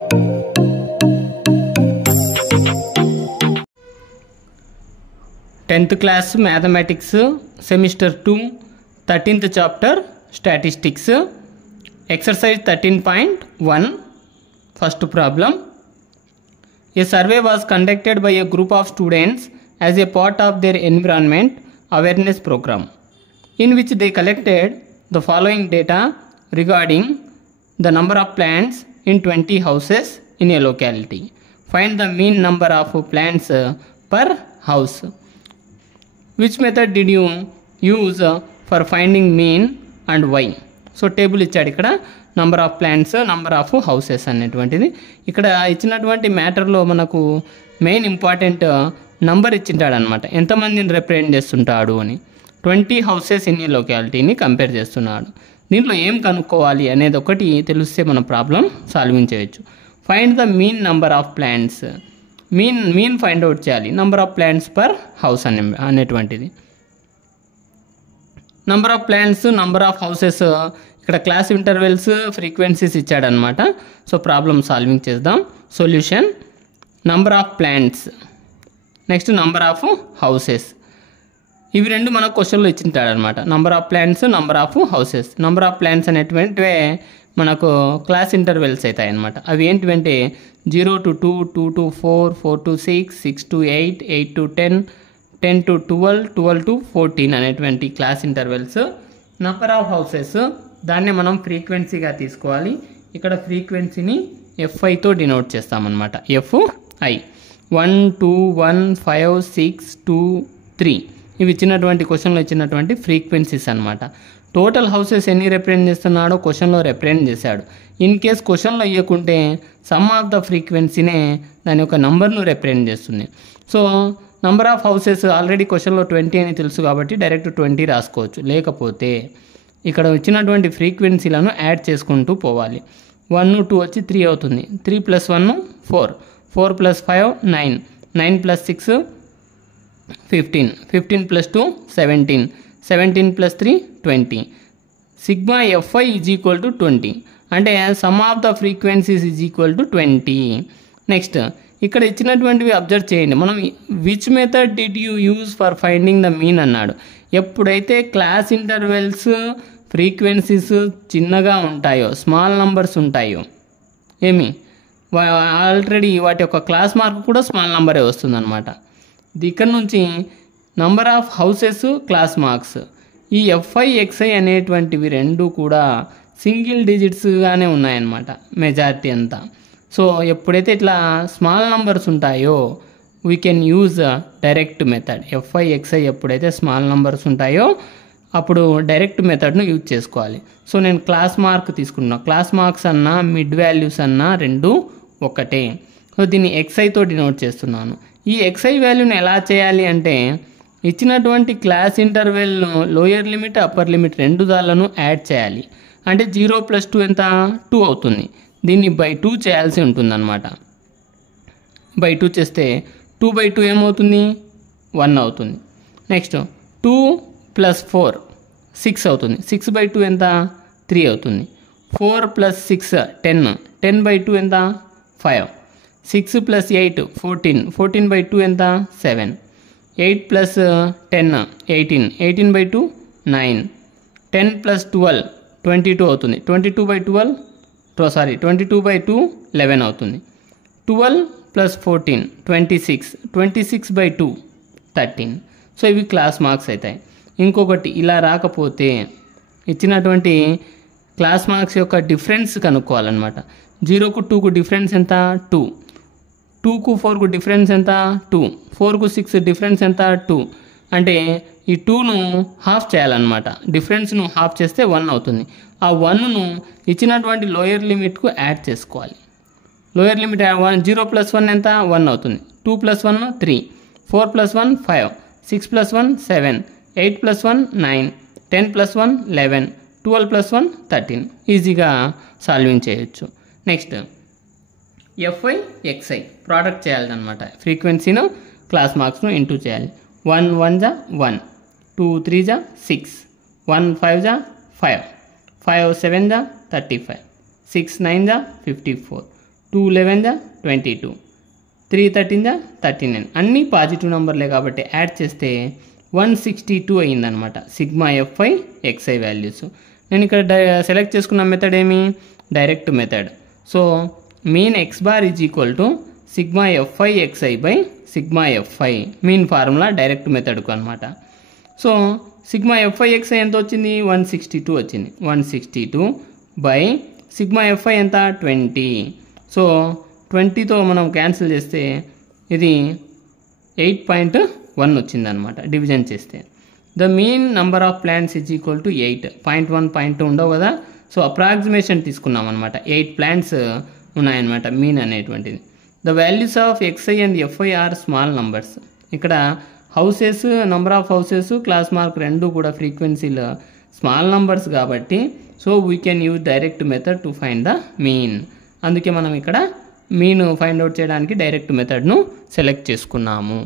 10th class mathematics semester 2 13th chapter statistics exercise 13.1 first problem. A survey was conducted by a group of students as a part of their environment awareness program, in which they collected the following data regarding the number of plants in 20 houses in a locality. Find the mean number of plants per house. Which method did you use for finding mean and why? So table ఇచ్చాడు ఇక్కడ number of plants number of houses అనేటువంటిది. ఇక్కడ ఇచ్చినటువంటి మ్యాటర్లో మనకు main important number ఇచ్చింటాడు అనమాట, ఎంతమందిని represent చేస్తుంటాడు అని. 20 హౌసెస్ ఇన్ ఏ లొకాలిటీని కంపేర్ చేస్తున్నాడు. దీంట్లో ఏం కనుక్కోవాలి అనేది ఒకటి తెలిస్తే మన ప్రాబ్లం సాల్వింగ్ చేయొచ్చు. Find the mean number of plants, mean find out చేయాలి, number of plants per house అనేటువంటిది. Number of plants number of houses, ఇక్కడ క్లాస్ ఇంటర్వెల్స్ ఫ్రీక్వెన్సీస్ ఇచ్చాడనమాట. సో ప్రాబ్లం సాల్వింగ్ చేద్దాం. Solution number of plants, next number of houses, ఇవి రెండు మనకు క్వశ్చన్లో ఇచ్చింటాడనమాట. Number of plants number of houses. Number of plants అనేటువంటివే మనకు క్లాస్ ఇంటర్వెల్స్ అవుతాయి అనమాట. అవి ఏంటివంటే 0 to 2, 2 to 4, 4 to 6, 6 to 8, 8 to 10, 10 to 12, 12 to 14 అనేటువంటి class intervals. Number of houses దాన్ని మనం ఫ్రీక్వెన్సీగా తీసుకోవాలి. ఇక్కడ ఫ్రీక్వెన్సీని FIతో డినోట్ చేస్తామన్నమాట. FI 1, 2, 1, 5, 6, 2, 3 ఇవి ఇచ్చినటువంటి క్వశ్చన్లో ఇచ్చినటువంటి ఫ్రీక్వెన్సీస్ అనమాట. టోటల్ హౌసెస్ ఎన్ని రిప్రజెంట్ చేస్తున్నాడో క్వశ్చన్లో రిప్రజెంట్ చేశాడు. ఇన్ కేస్ క్వశ్చన్లో ఇవ్వకుంటే సమ్ ఆఫ్ ద ఫ్రీక్వెన్సీనే దాని యొక్క నంబర్ను రిప్రజెంట్ చేస్తుంది. So number of houses already క్వశ్చన్లో 20 అని తెలుసు కాబట్టి డైరెక్ట్ 20 రాసుకోవచ్చు. లేకపోతే ఇక్కడ ఇచ్చినటువంటి ఫ్రీక్వెన్సీలను యాడ్ చేసుకుంటూ పోవాలి. 1, 2 వచ్చి 3 అవుతుంది. 3 + 1 4, 4 + 5 9, 9 + 6 15, 15 + 2 17, 17 + 3 20. సిగ్మా FI = 20 అంటే some of the frequencies = 20. Next ఇక్కడ ఇచ్చినటువంటివి అబ్జర్వ్ చేయండి. మనం which method did you use for finding the mean అన్నాడు. ఎప్పుడైతే క్లాస్ ఇంటర్వెల్స్ ఫ్రీక్వెన్సీస్ చిన్నగా ఉంటాయో, స్మాల్ నంబర్స్ ఉంటాయో, ఆల్రెడీ వాటి యొక్క క్లాస్ మార్క్ కూడా స్మాల్ నంబరే వస్తుందన్నమాట. ఇక్కడ నుంచి number of houses class marks, ఈ FI XI అనేటువంటివి రెండు కూడా సింగిల్ డిజిట్స్గానే ఉన్నాయన్నమాట మెజారిటీ అంతా. సో ఎప్పుడైతే ఇట్లా స్మాల్ నంబర్స్ ఉంటాయో we can use direct method. FI XI ఎప్పుడైతే స్మాల్ నంబర్స్ ఉంటాయో అప్పుడు డైరెక్ట్ మెథడ్ను యూజ్ చేసుకోవాలి. సో నేను క్లాస్ మార్క్ తీసుకున్నా, క్లాస్ మార్క్స్ అన్నా మిడ్ వాల్యూస్ అన్నా రెండు ఒకటే. సో దీన్ని XIతో డినోట్ చేస్తున్నాను. ఈ XI వాల్యూని ఎలా చేయాలి అంటే ఇచ్చినటువంటి క్లాస్ ఇంటర్వెల్ను లోయర్ లిమిట్ అప్పర్ లిమిట్ రెండు దాళ్ళను యాడ్ చేయాలి. అంటే 0 + 2 ఎంత 2 అవుతుంది. దీన్ని /2 చేయాల్సి ఉంటుందన్నమాట. /2 చేస్తే 2/2 ఏమవుతుంది 1 అవుతుంది. నెక్స్ట్ 2 + 4 6 అవుతుంది. 6/2 ఎంత 3 అవుతుంది. 4 + 6 10, 10/2 ఎంత 5. 6 + 8 14, 14/2 ఎంత 7. 8 + 10 18, 18/2 9. 10 + 12 22 అవుతుంది. 22/2 11 అవుతుంది. 12 + 14 26, 26/2 13. సో ఇవి క్లాస్ మార్క్స్ అవుతాయి. ఇంకొకటి ఇలా రాకపోతే ఇచ్చినటువంటి క్లాస్ మార్క్స్ యొక్క డిఫరెన్స్ కనుక్కోవాలన్నమాట. 0కు 2కు డిఫరెన్స్ ఎంత 2, 2కు 4కు డిఫరెన్స్ ఎంత 2, 4కు 6 డిఫరెన్స్ ఎంత 2. అంటే ఈ 2ను హాఫ్ చేయాలన్నమాట. డిఫరెన్స్ను హాఫ్ చేస్తే 1 అవుతుంది. ఆ 1ను ఇచ్చినటువంటి లోయర్ లిమిట్కు యాడ్ చేసుకోవాలి. లోయర్ లిమిట్ 0 + 1 ఎంత 1 అవుతుంది. 2 + 1 3, 4 + 1 5, 6 + 1 7, 8 + 1 9, 10 + 1 11, 12 + 1 13. ఈజీగా సాల్వింగ్ చేయొచ్చు. నెక్స్ట్ FI XI ప్రోడక్ట్ చేయాలన్నమాట. ఫ్రీక్వెన్సీను క్లాస్ మార్క్స్ను ఇంటూ చేయాలి. 1 1 = 1, 2 3 = 6, 1 5 = 5, 5 7 = 35, 6 9 = 54, 2 11 జా 22, 3 13 జా 39, అన్నీ పాజిటివ్ నెంబర్లే కాబట్టి యాడ్ చేస్తే 162 అయ్యిందనమాట సిగ్మా ఎఫ్ఐ ఎక్స్ఐ వాల్యూస్. నేను ఇక్కడ సెలెక్ట్ చేసుకున్న మెథడ్ ఏమి, direct method. So mean X bar is equal to sigma FI XI by sigma FI, mean formula direct మెథడ్కు అనమాట. సో సిగ్మా ఎఫ్ఐ ఎక్స్ఐ ఎంత వచ్చింది, 162 వచ్చింది. 162 బై సిగ్మా ఎఫ్ఐ ఎంత 20. సో 20తో మనం క్యాన్సిల్ చేస్తే ఇది 8.1 వచ్చిందనమాట డివిజన్ చేస్తే. The mean number of plants is equal to 8. 0.1 0.2 ఉండవు కదా, సో అప్రాక్సిమేషన్ తీసుకున్నాం అనమాట. 8 ప్లాంట్స్ ఉన్నాయన్నమాట మీన్ అనేటువంటిది. The values of XI and FI are small numbers. ఇక్కడ houses, number of houses, class mark రెండు కూడా ఫ్రీక్వెన్సీలో స్మాల్ నంబర్స్ కాబట్టి so we can use direct method to find the mean. అందుకే మనం ఇక్కడ మీన్ ఫైండ్ అవుట్ చేయడానికి డైరెక్ట్ మెథడ్ను సెలెక్ట్ చేసుకున్నాము.